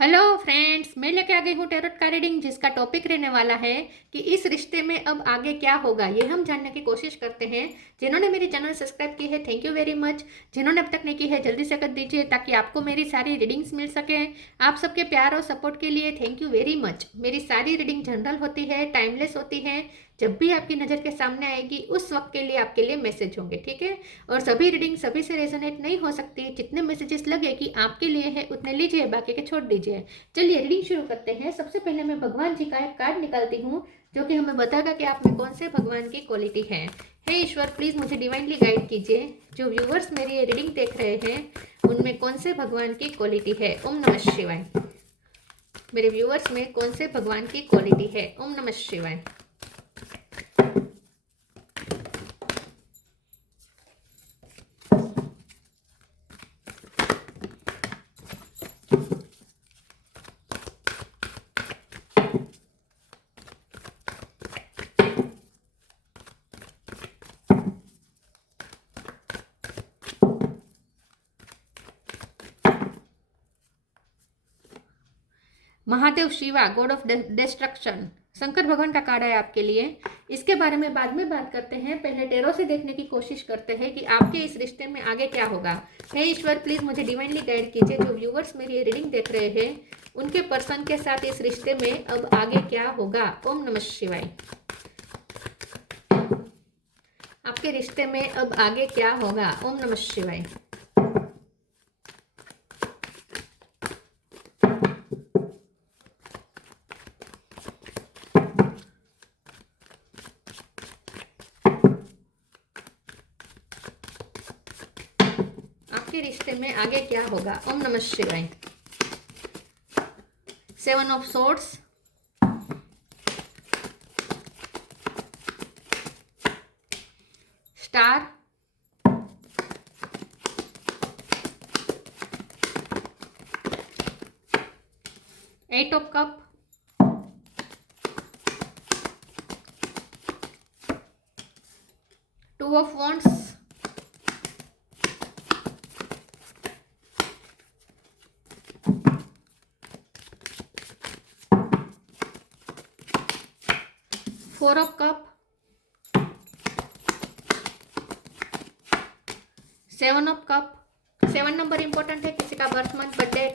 Hello friends, मैं लेके आ गई हूँ टैरोट का रीडिंग जिसका टॉपिक रहने वाला है कि इस रिश्ते में अब आगे क्या होगा। ये हम जानने की कोशिश करते हैं। जिन्होंने मेरी चैनल सब्सक्राइब की है, थैंक यू वेरी मच। जिन्होंने अब तक नहीं की है, जल्दी से कर दीजिए ताकि आपको मेरी सारी रीडिंग्स मिल सके। आप सबके प्यार और सपोर्ट के लिए थैंक यू वेरी मच। मेरी सारी रीडिंग जनरल होती है, टाइमलेस होती है। जब भी आपकी नज़र के सामने आएगी उस वक्त के लिए आपके लिए मैसेज होंगे, ठीक है। और सभी रीडिंग सभी से रेजोनेट नहीं हो सकती। जितने मैसेजेस लगे कि आपके लिए है उतने लीजिए, बाकी के छोड़ दीजिए। चलिए रीडिंग शुरू करते हैं। सबसे पहले मैं भगवान जी का एक कार्ड निकालती हूँ जो कि हमें बताएगा कि आप में कौन से भगवान की क्वालिटी है। हे ईश्वर, प्लीज मुझे डिवाइनली गाइड कीजिए। जो व्यूवर्स मेरी ये रीडिंग देख रहे हैं उनमें कौन से भगवान की क्वालिटी है। ओम नमः शिवाय। मेरे व्यूवर्स में कौन से भगवान की क्वालिटी है। ओम नमः शिवाय। Mahadev Shiva, God of destruction, Shankar भगवान का कार्ड है आपके लिए। इसके बारे में बाद में बात करते हैं। पहले टेरो से देखने की कोशिश करते हैं कि आपके इस रिश्ते में आगे क्या होगा। हे ईश्वर, प्लीज मुझे डिवाइनली गाइड कीजिए। जो व्यूवर्स मेरी ये रीडिंग देख रहे हैं उनके पर्सन के साथ इस रिश्ते में अब आगे क्या होगा। ओम नमः शिवाय। आपके रिश्ते में अब आगे क्या होगा। ओम नमः शिवाय। आपके रिश्ते में आगे क्या होगा। ओम नमः शिवाय। 7 of swords, star, 8 of cup, 2 of wands, 4 of cup, 7 of cup. 7 number important है किसी का birth month, birthday.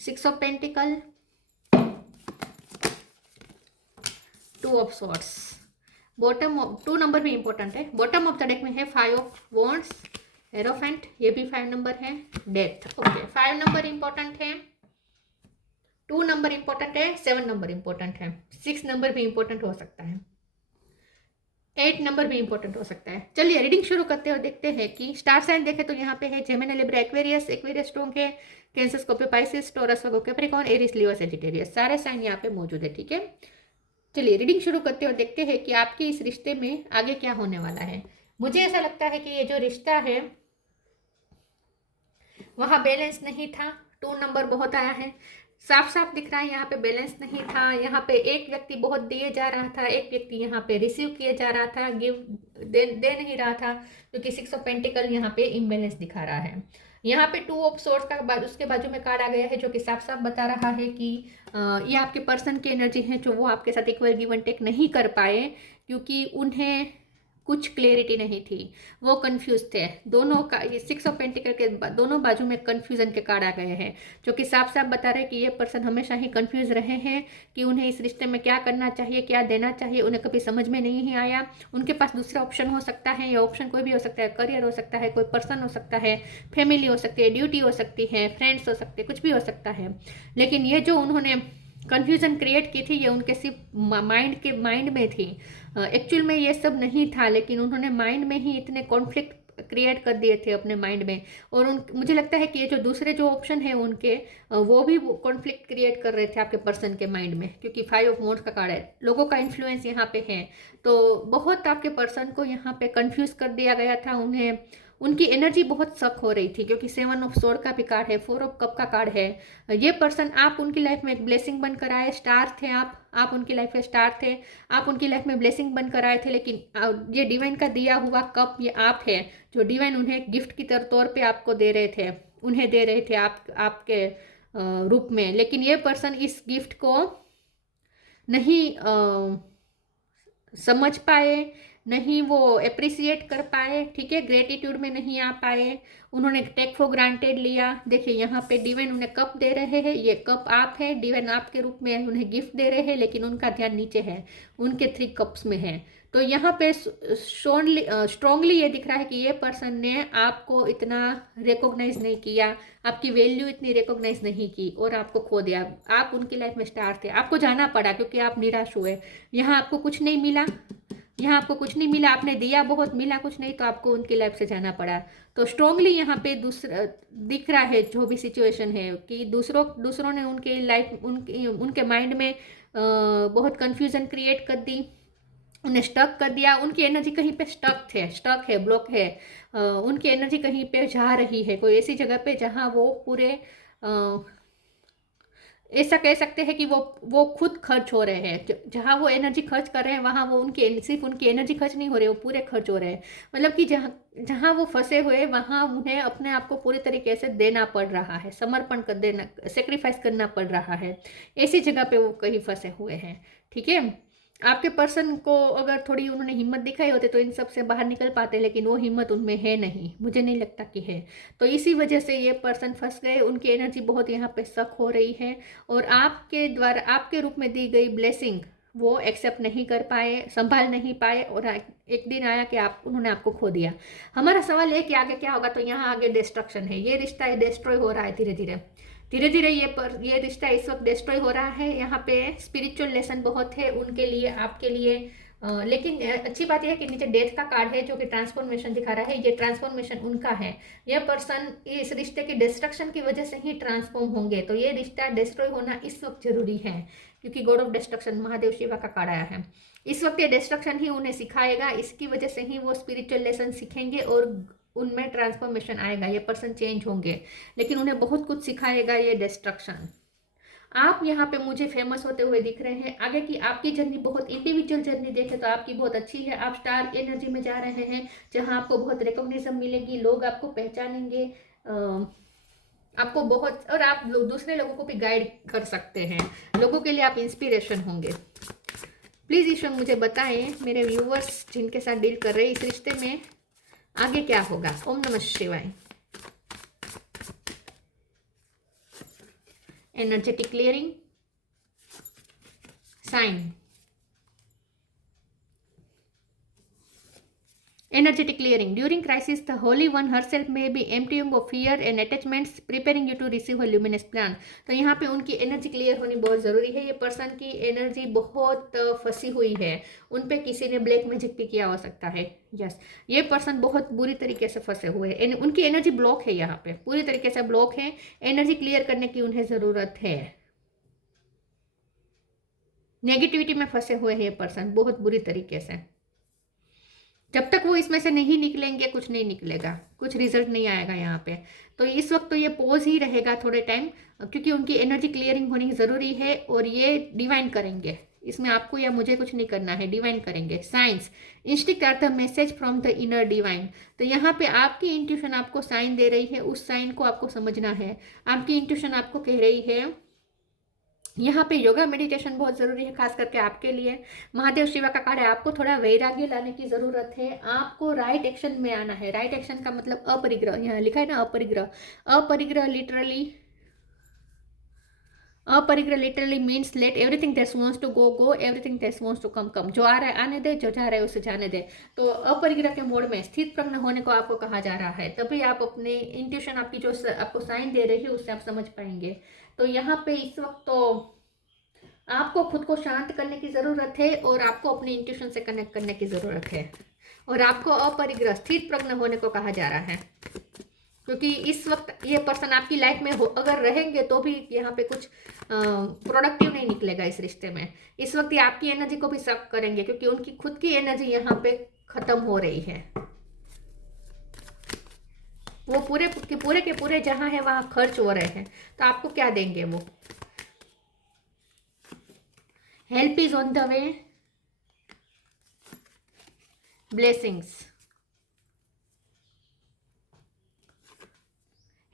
6 of pentacle, 2 of swords. Bottom of 2 number भी इंपॉर्टेंट है। बॉटम ऑफ द डेक में है 5 ऑफ वॉन्ड्स, हेरोफेंट, ये भी 5 number है। Death, okay. 5 नंबर इंपॉर्टेंट है, 2 नंबर इंपॉर्टेंट है, 7 नंबर इंपॉर्टेंट है, 6 नंबर भी इंपॉर्टेंट हो सकता है, 8 नंबर भी इंपॉर्टेंट हो सकता है। चलिए रीडिंग शुरू करते हैं और देखते हैं कि स्टार साइन देखें तो यहाँ पे है Gemini, Libra, Aquarius. Aquarius strong है। कैंसर, स्कॉर्पियो, पाइसिस, टॉरस, वर्गो, कैप्रिकॉर्न, एरीज, लियो, सजिटेरियस, सारे साइन यहाँ पे मौजूद है, ठीक है। चलिए रीडिंग शुरू करते हैं और देखते हैं कि आपके इस रिश्ते में आगे क्या होने वाला है। मुझे ऐसा लगता है कि ये जो रिश्ता है वहाँ बैलेंस नहीं था। 2 नंबर बहुत आया है, साफ साफ दिख रहा है यहाँ पे बैलेंस नहीं था। यहाँ पे एक व्यक्ति बहुत दिए जा रहा था, एक व्यक्ति यहाँ पे रिसीव किए जा रहा था, गिव दे नहीं रहा था, क्योंकि 6 ऑफ पेंटिकल यहाँ पे इम्बेलेंस दिखा रहा है। यहाँ पे 2 ऑफ सोर्स का उसके बाजू में कार्ड आ गया है जो कि साफ साफ बता रहा है कि ये आपके पर्सन की एनर्जी है जो वो आपके साथ इक्वल गिव एंड टेक नहीं कर पाए, क्योंकि उन्हें कुछ क्लैरिटी नहीं थी, वो कंफ्यूज थे। दोनों का ये 6 ऑफ पेंटिकल के दोनों बाजू में कंफ्यूजन के कार्ड आ गए हैं जो कि साफ साफ बता रहे हैं कि ये पर्सन हमेशा ही कंफ्यूज रहे हैं कि उन्हें इस रिश्ते में क्या करना चाहिए, क्या देना चाहिए, उन्हें कभी समझ में नहीं आया। उनके पास दूसरा ऑप्शन हो सकता है, ये ऑप्शन कोई भी हो सकता है, करियर हो सकता है, कोई पर्सन हो सकता है, फैमिली हो सकती है, ड्यूटी हो सकती है, फ्रेंड्स हो सकते हैं, कुछ भी हो सकता है। लेकिन ये जो उन्होंने कन्फ्यूजन क्रिएट की थी ये उनके सिर्फ माइंड में थी। एक्चुअल में ये सब नहीं था, लेकिन उन्होंने माइंड में ही इतने कॉन्फ्लिक्ट क्रिएट कर दिए थे अपने माइंड में। और मुझे लगता है कि ये जो दूसरे जो ऑप्शन है उनके वो भी कॉन्फ्लिक्ट क्रिएट कर रहे थे आपके पर्सन के माइंड में, क्योंकि 5 ऑफ वॉन्ड्स का कार्ड है, लोगों का इन्फ्लुएंस यहाँ पे है। तो बहुत आपके पर्सन को यहाँ पे कंफ्यूज कर दिया गया था। उन्हें उनकी एनर्जी बहुत सक हो रही थी, क्योंकि 7 ऑफ सोर्ड का भी कार्ड है, 4 ऑफ कप का कार्ड है। ये पर्सन आप उनकी लाइफ में एक ब्लेसिंग बनकर आए, स्टार थे आप उनकी लाइफ में स्टार थे, आप उनकी लाइफ में ब्लेसिंग बनकर आए थे। लेकिन ये डिवाइन का दिया हुआ कप ये आप है जो डिवाइन उन्हें गिफ्ट की तौर पे आपको दे रहे थे। उन्हें दे रहे थे आपके रूप में, लेकिन ये पर्सन इस गिफ्ट को नहीं समझ पाए, नहीं वो अप्रिसिएट कर पाए, ठीक है, ग्रेटिट्यूड में नहीं आ पाए, उन्होंने टेक फॉर ग्रांटेड लिया। देखिए यहाँ पे डिवाइन उन्हें कप दे रहे हैं, ये कप आप है, डिवाइन आपके रूप में उन्हें गिफ्ट दे रहे हैं, लेकिन उनका ध्यान नीचे है, उनके 3 कप्स में है। तो यहाँ पे स्ट्रांगली ये दिख रहा है कि ये पर्सन ने आपको इतना रिकॉग्नाइज नहीं किया, आपकी वैल्यू इतनी रिकॉग्नाइज नहीं की और आपको खो दिया। आप उनकी लाइफ में स्टार थे, आपको जाना पड़ा क्योंकि आप निराश हुए। यहाँ आपको कुछ नहीं मिला, यहाँ आपको कुछ नहीं मिला, आपने दिया बहुत, मिला कुछ नहीं, तो आपको उनकी लाइफ से जाना पड़ा। तो स्ट्रांगली यहाँ पे दूसरा दिख रहा है जो भी सिचुएशन है कि दूसरों ने उनके लाइफ उनके माइंड में बहुत कंफ्यूजन क्रिएट कर दी, उन्हें स्टक कर दिया, उनकी एनर्जी कहीं पे स्टक है, ब्लॉक है, उनकी एनर्जी कहीं पे जा रही है कोई ऐसी जगह पे जहाँ वो पूरे ऐसा कह सकते हैं कि वो खुद खर्च हो रहे हैं, जहाँ वो एनर्जी खर्च कर रहे हैं वहाँ वो सिर्फ उनकी एनर्जी खर्च नहीं हो रही, वो पूरे खर्च हो रहे हैं। मतलब कि जहाँ जहाँ वो फंसे हुए वहाँ उन्हें अपने आप को पूरी तरीके से देना पड़ रहा है, समर्पण कर देना, सेक्रीफाइस करना पड़ रहा है, ऐसी जगह पे वो कहीं फंसे हुए हैं, ठीक है। आपके पर्सन को अगर थोड़ी उन्होंने हिम्मत दिखाई होती तो इन सब से बाहर निकल पाते, लेकिन वो हिम्मत उनमें है नहीं, मुझे नहीं लगता कि है। तो इसी वजह से ये पर्सन फंस गए, उनकी एनर्जी बहुत यहाँ पे सक हो रही है और आपके द्वारा आपके रूप में दी गई ब्लेसिंग वो एक्सेप्ट नहीं कर पाए, संभाल नहीं पाए और एक दिन आया कि उन्होंने आपको खो दिया। हमारा सवाल है कि आगे क्या होगा। तो यहाँ आगे डिस्ट्रक्शन है, ये रिश्ता डिस्ट्रॉय हो रहा है धीरे धीरे धीरे धीरे, ये रिश्ता इस वक्त डिस्ट्रॉय हो रहा है। यहाँ पे स्पिरिचुअल लेसन बहुत है उनके लिए, आपके लिए। लेकिन अच्छी बात यह है कि नीचे डेथ का कार्ड है जो कि ट्रांसफॉर्मेशन दिखा रहा है, ये ट्रांसफॉर्मेशन उनका है। यह पर्सन इस रिश्ते की डिस्ट्रक्शन की वजह से ही ट्रांसफॉर्म होंगे, तो ये रिश्ता डिस्ट्रॉय होना इस वक्त जरूरी है क्योंकि God of destruction Mahadev Shiva का कार्ड आया है। इस वक्त ये डिस्ट्रक्शन ही उन्हें सिखाएगा, इसकी वजह से ही वो स्पिरिचुअल लेसन सीखेंगे और उनमें ट्रांसफॉर्मेशन आएगा, ये पर्सन चेंज होंगे, लेकिन उन्हें बहुत कुछ सिखाएगा ये डिस्ट्रक्शन। आप यहाँ पे मुझे फेमस होते हुए दिख रहे हैं। आगे की आपकी जर्नी बहुत इंडिविजुअल जर्नी देखे तो आपकी बहुत अच्छी है, आप स्टार एनर्जी में जा रहे हैं जहाँ आपको बहुत रिकॉग्निशन मिलेगी, लोग आपको पहचानेंगे, आपको बहुत, और आप दूसरे लोगों को भी गाइड कर सकते हैं, लोगों के लिए आप इंस्पिरेशन होंगे। प्लीज़ ईश्वर मुझे बताएं मेरे व्यूवर्स जिनके साथ डील कर रहे हैं इस रिश्ते में आगे क्या होगा। ओम नमः शिवाय। Energetic clearing sign, energetic clearing during crisis, the holy one herself may be emptying of fear and attachments, preparing you to receive a luminous plan। तो यहाँ पे उनकी एनर्जी क्लियर होनी बहुत ज़रूरी है। ये पर्सन की एनर्जी बहुत फंसी हुई है, उन पे किसी ने ब्लैक मैजिक भी किया हो सकता है। यस, ये पर्सन बहुत बुरी तरीके से फंसे हुए हैं, उनकी एनर्जी ब्लॉक है, यहाँ पे पूरी तरीके से ब्लॉक है, एनर्जी क्लियर करने की उन्हें ज़रूरत है। नेगेटिविटी में फंसे हुए हैं ये पर्सन बहुत बुरी तरीके से। जब तक वो इसमें से नहीं निकलेंगे कुछ नहीं निकलेगा, कुछ रिजल्ट नहीं आएगा यहाँ पे। तो इस वक्त तो ये पॉज ही रहेगा थोड़े टाइम, क्योंकि उनकी एनर्जी क्लियरिंग होनी ज़रूरी है और ये डिवाइन करेंगे, इसमें आपको या मुझे कुछ नहीं करना है, डिवाइन करेंगे। Science instinct are the message from the inner divine. तो यहाँ पे आपकी इंट्यूशन आपको साइन दे रही है, उस साइन को आपको समझना है। आपकी इंट्यूशन आपको कह रही है यहाँ पे योगा मेडिटेशन बहुत ज़रूरी है, खास करके आपके लिए। महादेव शिवा का कार्य है, आपको थोड़ा वैराग्य लाने की ज़रूरत है, आपको राइट एक्शन में आना है। राइट एक्शन का मतलब अपरिग्रह, यहाँ लिखा है ना अपरिग्रह। अपरिग्रह literally means let everything that wants to go go, everything that wants to come come. जो आ रहा है आने दे, जो जा रहा है उसे जाने दे। तो अपरिग्रह के मोड में स्थित प्रज्ञ होने को आपको कहा जा रहा है, तभी आप अपने इंट्यूशन आपकी जो आपको साइन दे रही है उससे आप समझ पाएंगे। तो यहाँ पे इस वक्त तो आपको खुद को शांत करने की ज़रूरत है और आपको अपनी इंट्यूशन से कनेक्ट करने की ज़रूरत है, और आपको अपरिग्रह स्थित प्रज्ञ होने को कहा जा रहा है, क्योंकि इस वक्त ये पर्सन आपकी लाइफ में अगर रहेंगे तो भी यहाँ पे कुछ प्रोडक्टिव नहीं निकलेगा इस रिश्ते में। इस वक्त ये आपकी एनर्जी को भी सक करेंगे क्योंकि उनकी खुद की एनर्जी यहाँ पे खत्म हो रही है। वो पूरे के पूरे जहाँ है वहाँ खर्च हो रहे हैं, तो आपको क्या देंगे वो। Help is on the way, blessings,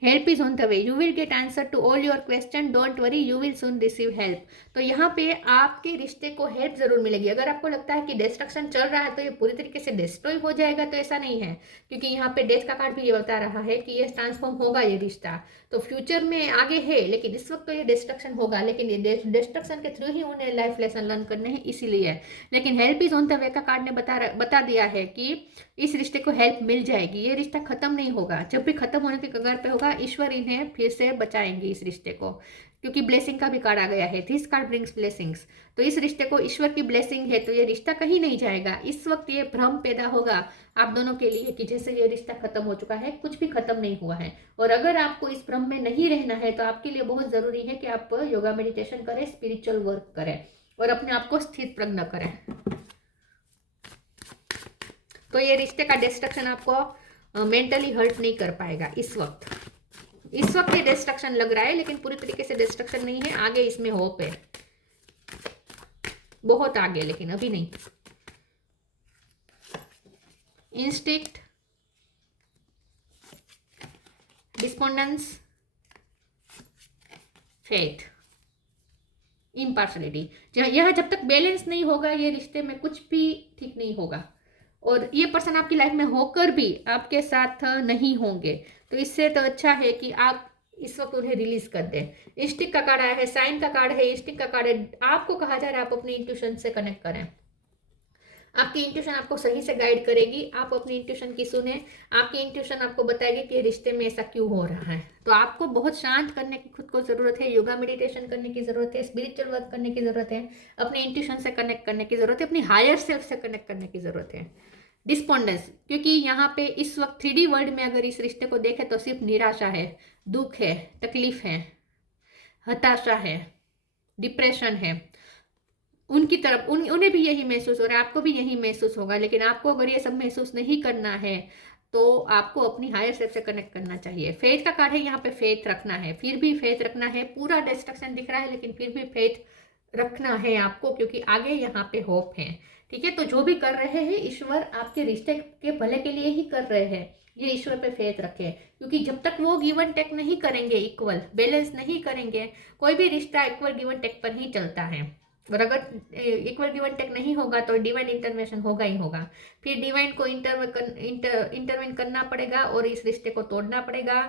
help is on the way, you will get answer to all your question, don't worry, you will soon receive help. तो यहाँ पे आपके रिश्ते को हेल्प जरूर मिलेगी। अगर आपको लगता है कि डिस्ट्रक्शन चल रहा है तो ये पूरी तरीके से डिस्ट्रॉय हो जाएगा, तो ऐसा नहीं है, क्योंकि यहाँ पे डेथ का कार्ड भी ये बता रहा है कि ये ट्रांसफॉर्म होगा ये रिश्ता, तो फ्यूचर में आगे है, लेकिन इस वक्त तो ये डिस्ट्रक्शन होगा, लेकिन ये डिस्ट्रक्शन के थ्रू ही उन्हें लाइफ लेसन लर्न करने हैं, इसीलिए। लेकिन हेल्प इज ऑन द वे का कार्ड ने बता दिया है कि इस रिश्ते को हेल्प मिल जाएगी, ये रिश्ता खत्म नहीं होगा। जब भी खत्म होने के कगार पे होगा, ईश्वर इन्हें फिर से बचाएंगे इस रिश्ते को, क्योंकि ब्लेसिंग का भी कार्ड आ गया है, दिस कार्ड ब्रिंग्स ब्लेसिंग्स। तो इस रिश्ते को ईश्वर की ब्लेसिंग है, तो ये रिश्ता कहीं नहीं जाएगा। इस वक्त ये भ्रम पैदा होगा आप दोनों के लिए कि जैसे ये रिश्ता खत्म हो चुका है, कुछ भी खत्म नहीं हुआ है। और अगर आपको इस भ्रम में नहीं रहना है तो आपके लिए बहुत जरूरी है कि आप योगा मेडिटेशन करें, स्पिरिचुअल वर्क करें और अपने आप को स्थिर प्रज्ञ करें। तो ये रिश्ते का डिस्ट्रक्शन आपको मेंटली हर्ट नहीं कर पाएगा इस वक्त ये डिस्ट्रक्शन लग रहा है, लेकिन पूरी तरीके से डिस्ट्रक्शन नहीं है, आगे इसमें होप है, बहुत आगे, लेकिन अभी नहीं। Instinct, despondence, faith, impartiality. यह जब तक बैलेंस नहीं होगा ये रिश्ते में कुछ भी ठीक नहीं होगा, और ये पर्सन आपकी लाइफ में होकर भी आपके साथ नहीं होंगे, तो इससे तो अच्छा है कि आप इस वक्त उन्हें रिलीज कर दें। स्टिक का कार्ड आया है, साइन का कार्ड है, स्टिक का कार्ड है, आपको कहा जा रहा है आप अपनी इंट्यूशन से कनेक्ट करें। आपकी इंट्यूशन आपको सही से गाइड करेगी, आप अपनी इंट्यूशन की सुने, आपकी इंट्यूशन आपको बताएगी कि रिश्ते में ऐसा क्यों हो रहा है। तो आपको बहुत शांत करने की खुद को जरूरत है, योगा मेडिटेशन करने की जरूरत है, स्पिरिचुअल वर्क करने की जरूरत है, अपने इंट्यूशन से कनेक्ट करने की जरूरत है, अपनी हायर सेल्फ से कनेक्ट करने की जरूरत है। डिस्पोंडेंस, क्योंकि यहाँ पे इस वक्त 3D वर्ल्ड में अगर इस रिश्ते को देखें तो सिर्फ निराशा है, दुख है, तकलीफ है, हताशा है, डिप्रेशन है। उनकी तरफ उन्हें भी यही महसूस हो रहा है, आपको भी यही महसूस होगा, लेकिन आपको अगर ये सब महसूस नहीं करना है तो आपको अपनी हायर सेल्फ से कनेक्ट करना चाहिए। फेथ का कार्ड है, यहाँ पे फेथ रखना है, फिर भी फेथ रखना है। पूरा डिस्ट्रक्शन दिख रहा है लेकिन फिर भी फेथ रखना है आपको, क्योंकि आगे यहाँ पे होप है। ठीक है, तो जो भी कर रहे हैं ईश्वर आपके रिश्ते के भले के लिए ही कर रहे हैं, ये ईश्वर पे फेथ रखें, क्योंकि जब तक वो गिव एंड टेक नहीं करेंगे, इक्वल बैलेंस नहीं करेंगे, कोई भी रिश्ता इक्वल गिव एंड टेक पर ही चलता है। और अगर इक्वल गिव एंड टेक नहीं होगा तो डिवाइन इंटरवेंशन होगा ही होगा, फिर डिवाइन को इंटरवेन करना पड़ेगा और इस रिश्ते को तोड़ना पड़ेगा,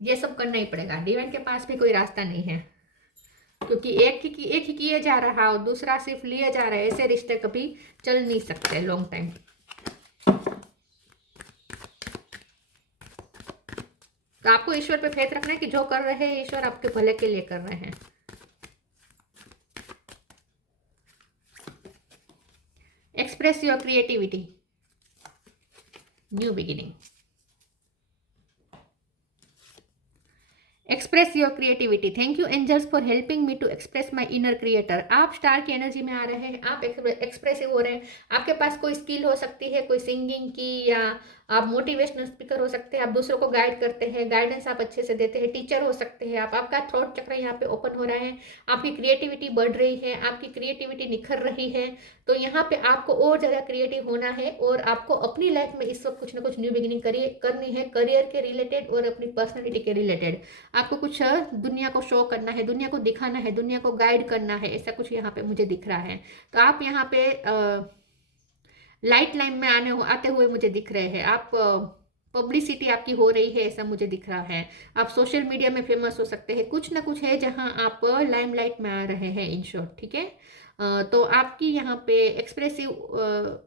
ये सब करना ही पड़ेगा। डिवाइन के पास भी कोई रास्ता नहीं है, क्योंकि एक ही किया जा रहा और दूसरा सिर्फ लिया जा रहा है, ऐसे रिश्ते कभी चल नहीं सकते लॉन्ग टाइम। तो आपको ईश्वर पे फेथ रखना है कि जो कर रहे हैं ईश्वर आपके भले के लिए कर रहे हैं। Express your creativity, new beginning. Express your creativity, thank you angels for helping me to express my inner creator. आप स्टार की एनर्जी में आ रहे हैं, आप एक्सप्रेसिव हो रहे हैं। आपके पास कोई स्किल हो सकती है, कोई सिंगिंग की, या आप मोटिवेशनल स्पीकर हो सकते हैं, आप दूसरों को गाइड करते हैं, गाइडेंस आप अच्छे से देते हैं, टीचर हो सकते हैं आप। आपका थ्रोट चक्र यहाँ पे ओपन हो रहा है, आपकी क्रिएटिविटी बढ़ रही है, आपकी क्रिएटिविटी निखर रही है। तो यहाँ पे आपको और ज़्यादा क्रिएटिव होना है और आपको अपनी लाइफ में इस वक्त कुछ ना कुछ न्यू बिगिनिंग करनी है, करियर के रिलेटेड और अपनी पर्सनैलिटी के रिलेटेड। आपको कुछ दुनिया को शो करना है, दुनिया को दिखाना है, दुनिया को गाइड करना है, ऐसा कुछ यहाँ पे मुझे दिख रहा है। तो आप यहाँ पे लाइट लाइन में आते हुए मुझे दिख रहे हैं। आप पब्लिसिटी आपकी हो रही है, ऐसा मुझे दिख रहा है। आप सोशल मीडिया में फेमस हो सकते हैं, कुछ ना कुछ है जहाँ आप लाइमलाइट में आ रहे हैं इन शॉर्ट। ठीक है, तो आपकी यहाँ पे एक्सप्रेसिव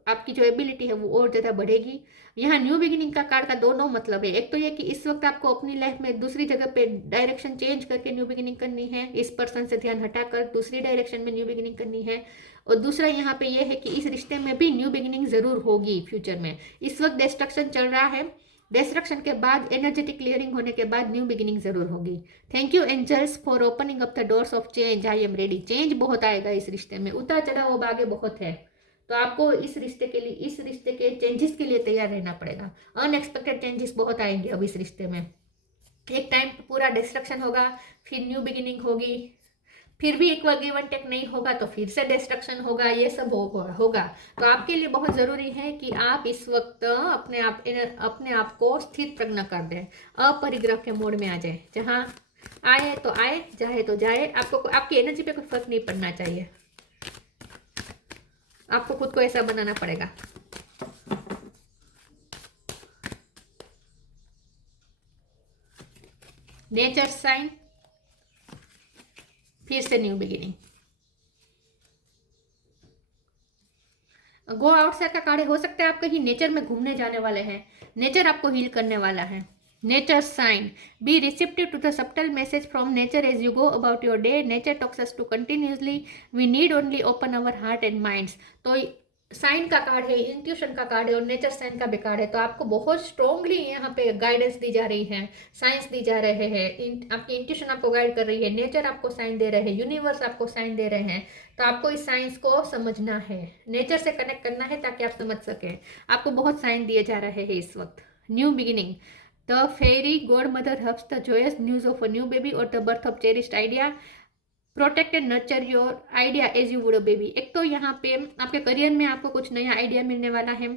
आपकी जो एबिलिटी है वो और ज़्यादा बढ़ेगी। यहाँ न्यू बिगिनिंग का कार्ड का दोनों मतलब है, एक तो ये कि इस वक्त आपको अपनी लाइफ में दूसरी जगह पे डायरेक्शन चेंज करके न्यू बिगिनिंग करनी है, इस पर्सन से ध्यान हटाकर दूसरी डायरेक्शन में न्यू बिगिनिंग करनी है। और दूसरा यहाँ पे ये है कि इस रिश्ते में भी न्यू बिगिनिंग जरूर होगी फ्यूचर में। इस वक्त डिस्ट्रक्शन चल रहा है, डिस्ट्रक्शन के बाद एनर्जेटिक क्लियरिंग होने के बाद न्यू बिगिनिंग जरूर होगी। Thank you angels for opening up the doors of change, I am ready. Change बहुत आएगा इस रिश्ते में, उतार चढ़ाव आगे बहुत है, तो आपको इस रिश्ते के चेंजेस के लिए तैयार रहना पड़ेगा। अनएक्सपेक्टेड चेंजेस बहुत आएंगे अब इस रिश्ते में। एक टाइम पूरा डिस्ट्रक्शन होगा, फिर न्यू बिगिनिंग होगी, फिर भी इक्वल गिव एंड टेक नहीं होगा तो फिर से डिस्ट्रक्शन होगा, ये सब होगा। तो आपके लिए बहुत ज़रूरी है कि आप इस वक्त अपने आप को स्थित प्रज्ञ कर दें, अपरिग्रह के मोड में आ जाए, जहाँ आए तो आए, जाए तो जाए, आपको आपकी एनर्जी पे कोई फर्क नहीं पड़ना चाहिए, आपको खुद को ऐसा बनाना पड़ेगा। नेचर साइन, फिर से न्यू बिगिनिंग। गो आउटसाइड का कार्य हो सकता है आप कहीं नेचर में घूमने जाने वाले हैं, नेचर आपको हील करने वाला है। Nature sign, be receptive to the subtle message from nature as you go about your day. Nature talks us to continuously, we need only open our heart and minds. तो sign का card है, intuition का card है और nature sign का भी card है। तो आपको बहुत स्ट्रॉन्गली यहाँ पे गाइडेंस दी जा रही है, साइंस दी जा रहे हैं, आपकी इंट्यूशन आपको गाइड कर रही है, नेचर आपको साइन दे रहे हैं, यूनिवर्स आपको साइन दे रहे हैं। तो आपको इस साइंस को समझना है, नेचर से कनेक्ट करना है ताकि आप समझ सकें। आपको बहुत साइन दिए जा रहे हैं इस वक्त। New beginning, the fairy godmother hubs the joyous news of a new baby और the birth of cherished idea. Protect and nurture your idea as you would a baby. एक तो यहाँ पे आपके करियर में आपको कुछ नया आइडिया मिलने वाला है,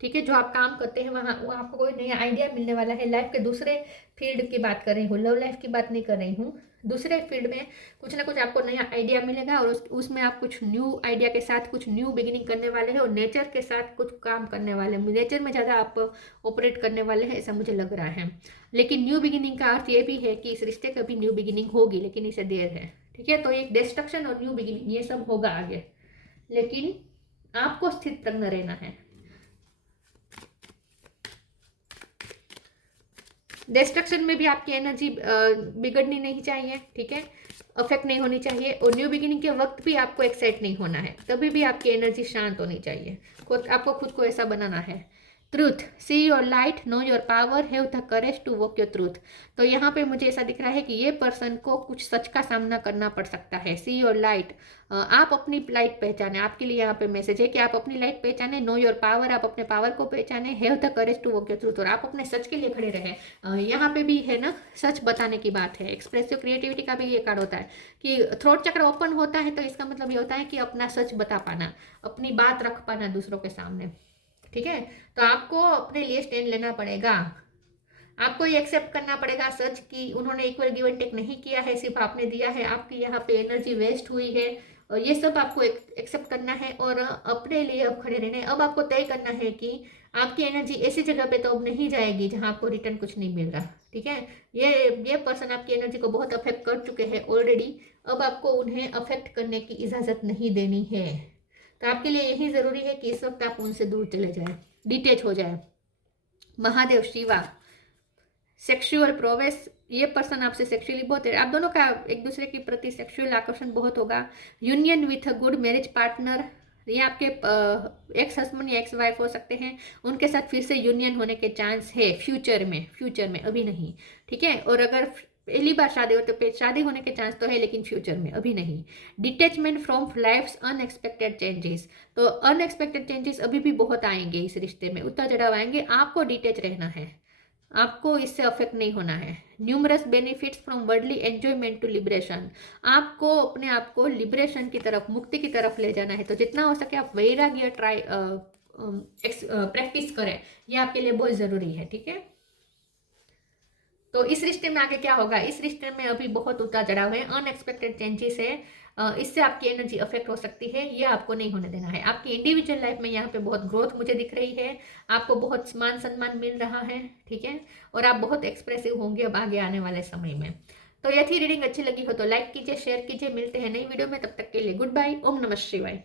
ठीक है, जो आप काम करते हैं वहाँ वो आपको कोई नया आइडिया मिलने वाला है। लाइफ के दूसरे फील्ड की बात कर रही हूँ, लव लाइफ की बात नहीं कर रही हूँ। दूसरे फील्ड में कुछ ना कुछ आपको नया आइडिया मिलेगा और उसमें आप कुछ न्यू आइडिया के साथ कुछ न्यू बिगिनिंग करने वाले हैं और नेचर के साथ कुछ काम करने वाले हैं। नेचर में ज़्यादा आप ऑपरेट करने वाले हैं, ऐसा मुझे लग रहा है। लेकिन न्यू बिगिनिंग का अर्थ ये भी है कि इस रिश्ते का भी न्यू बिगिनिंग होगी, लेकिन इसे देर है, ठीक है। तो एक डिस्ट्रक्शन और न्यू बिगिनिंग ये सब होगा आगे, लेकिन आपको स्थित प्रज्ञ रहना है। डिस्ट्रक्शन में भी आपकी एनर्जी बिगड़नी नहीं चाहिए, ठीक है, अफेक्ट नहीं होनी चाहिए। और न्यू बिगिनिंग के वक्त भी आपको एक्साइट नहीं होना है, तभी भी आपकी एनर्जी शांत होनी चाहिए। आपको खुद को ऐसा बनाना है। Truth, see your light, know your power, have the courage to walk your truth. तो यहाँ पे मुझे ऐसा दिख रहा है कि ये पर्सन को कुछ सच का सामना करना पड़ सकता है। सी योर लाइट, आप अपनी लाइट पहचाने, आपके लिए यहाँ पे मैसेज है कि आप अपनी लाइट पहचाने। नो योर पावर, आप अपने पावर को पहचाने। Have the courage to walk your truth, और आप अपने सच के लिए खड़े रहे। यहाँ पे भी है ना, सच बताने की बात है। एक्सप्रेसिव क्रिएटिविटी का भी ये कार्ड होता है कि थ्रोट चक्र ओपन होता है, तो इसका मतलब ये होता है कि अपना सच बता पाना, अपनी बात रख पाना दूसरों के सामने, ठीक है। तो आपको अपने लिए स्टैंड लेना पड़ेगा, आपको ये एक्सेप्ट करना पड़ेगा सच कि उन्होंने इक्वल गिव एंड टेक नहीं किया है, सिर्फ आपने दिया है, आपकी यहाँ पे एनर्जी वेस्ट हुई है, और ये सब आपको एक्सेप्ट करना है और अपने लिए अब खड़े रहना है। अब आपको तय करना है कि आपकी एनर्जी ऐसी जगह पे तो अब नहीं जाएगी जहाँ आपको रिटर्न कुछ नहीं मिल रहा, ठीक है। ये पर्सन आपकी एनर्जी को बहुत अफेक्ट कर चुके हैं ऑलरेडी, अब आपको उन्हें अफेक्ट करने की इजाज़त नहीं देनी है। तो आपके लिए यही ज़रूरी है कि इस वक्त आप उनसे दूर चले जाए, डिटेच हो जाए। महादेव, शिवा, सेक्सुअल प्रोवेस, ये पर्सन आपसे सेक्सुअली बहुत है, आप दोनों का एक दूसरे के प्रति सेक्सुअल आकर्षण बहुत होगा। Union with a good marriage partner, ये आपके एक्स हस्बैंड या एक्स वाइफ हो सकते हैं, उनके साथ फिर से यूनियन होने के चांस है फ्यूचर में, अभी नहीं, ठीक है। और अगर पहली बार शादी हो तो शादी होने के चांस तो है, लेकिन फ्यूचर में, अभी नहीं। Detachment from life's unexpected changes, तो अनएक्सपेक्टेड चेंजेस अभी भी बहुत आएंगे इस रिश्ते में, उतार चढ़ाव आएंगे, आपको डिटेच रहना है, आपको इससे अफेक्ट नहीं होना है। Numerous benefits from worldly enjoyment to liberation, आपको अपने आप को लिबरेशन की तरफ, मुक्ति की तरफ ले जाना है। तो जितना हो सके आप वैराग्य प्रैक्टिस करें, ये आपके लिए बहुत ज़रूरी है, ठीक है। तो इस रिश्ते में आगे क्या होगा, इस रिश्ते में अभी बहुत उतार चढ़ाव है, अनएक्सपेक्टेड चेंजेस है, इससे आपकी एनर्जी अफेक्ट हो सकती है, ये आपको नहीं होने देना है। आपकी इंडिविजुअल लाइफ में यहाँ पे बहुत ग्रोथ मुझे दिख रही है, आपको बहुत मान सम्मान मिल रहा है, ठीक है, और आप बहुत एक्सप्रेसिव होंगे अब आगे आने वाले समय में। तो यह थी रीडिंग, अच्छी लगी हो तो लाइक कीजिए, शेयर कीजिए, मिलते हैं नई वीडियो में, तब तक के लिए गुड बाय, ओम नमः शिवाय।